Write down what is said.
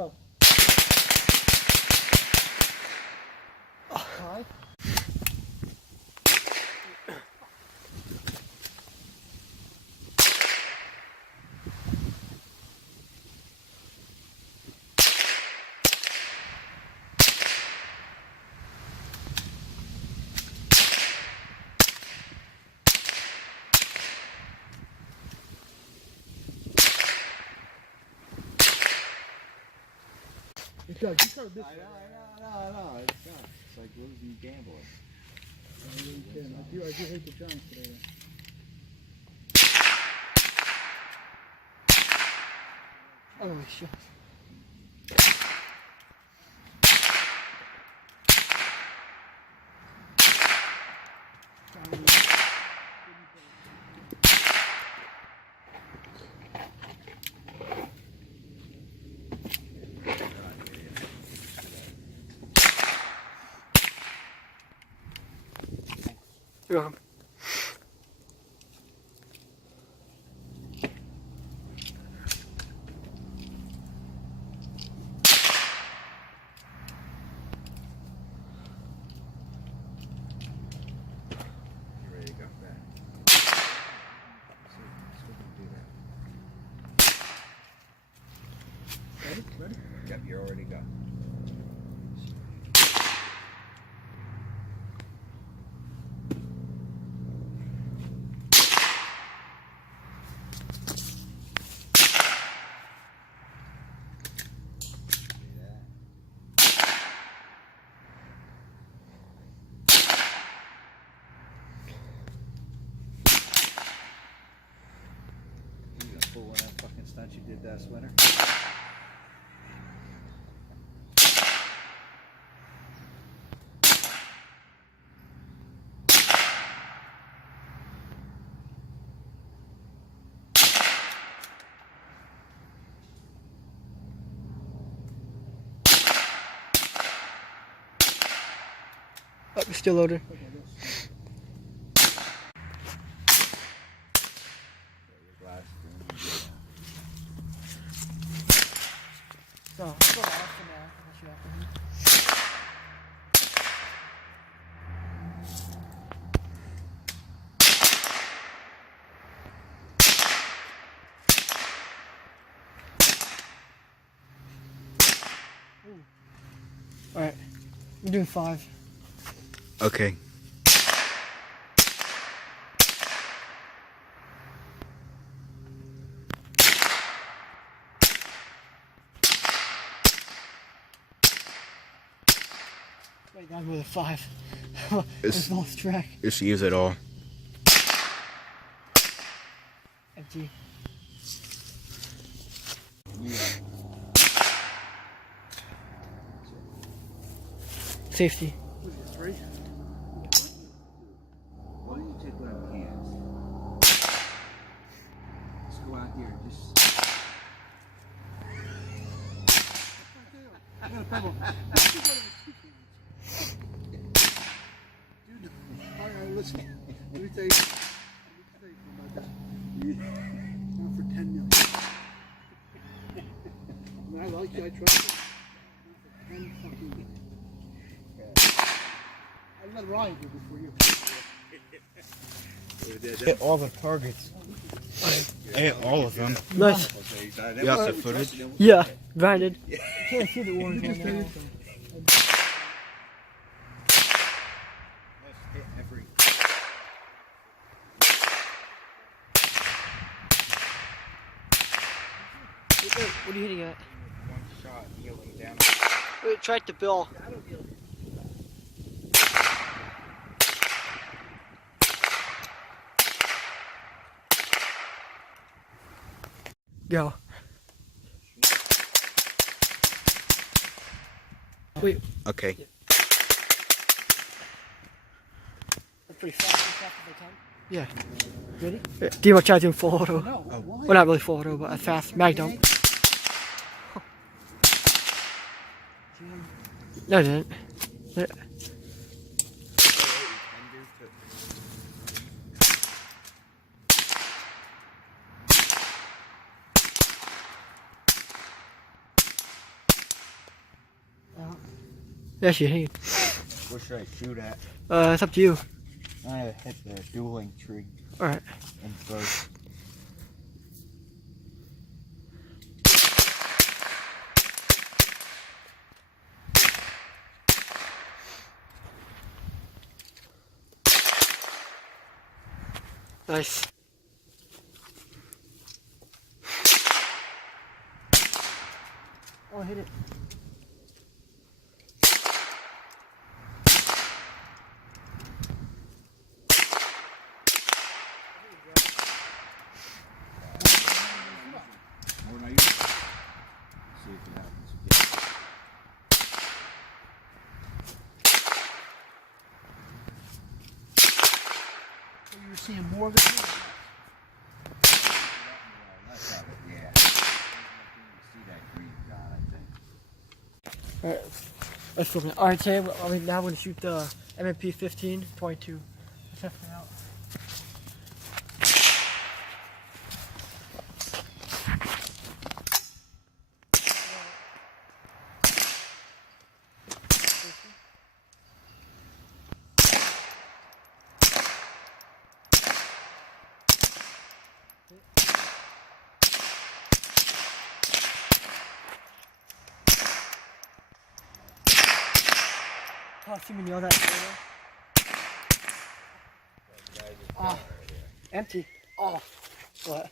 Go. High. You go this I know. It's like losing gambling. I do hate the Giants today. Oh shit. You're welcome. You ready to go back? Ready? Yep, you're already go. Pull one of that fucking stunt you did last winter. Oh, it's still loaded. So, I'll go after now, unless you have to. Alright, I'm doing 5. Okay. Wait, that was with a 5. It's lost track. Just use it all. Empty. Safety. Was it 3? Why don't you take one of the hands? Just go out here and just. I got a pebble. Dude, alright, listen. Let me tell you something about that. Not for 10 million. I mean, I like you, I trust you. Not for 10 fucking million. I let Ryan do before you. Hit all the targets. I hit all of them. Nice. You got the footage? Yeah, grinded. I can't see the orange one now. What are you hitting at? One shot healing down. Wait, try the bill. Go. Wait. Okay. That's pretty fast. Yeah. Ready? Do you want to try doing full auto? No. Oh. Well, not really full auto, but a fast mag dump. No, I didn't. Yeah, she's hanging. Where should I shoot at? It's up to you. I hit the dueling tree Alright. in first. Nice. Oh, I hit it. More now you. See if it happens again. So you were seeing more of it? That's how it, yeah. See that green dot, I think. Alright. Let's flip it. Alright, today, now I'm going to shoot the MMP 15 22. Let's test it out. Toss him and yell that photo. Oh, empty. Oh, what?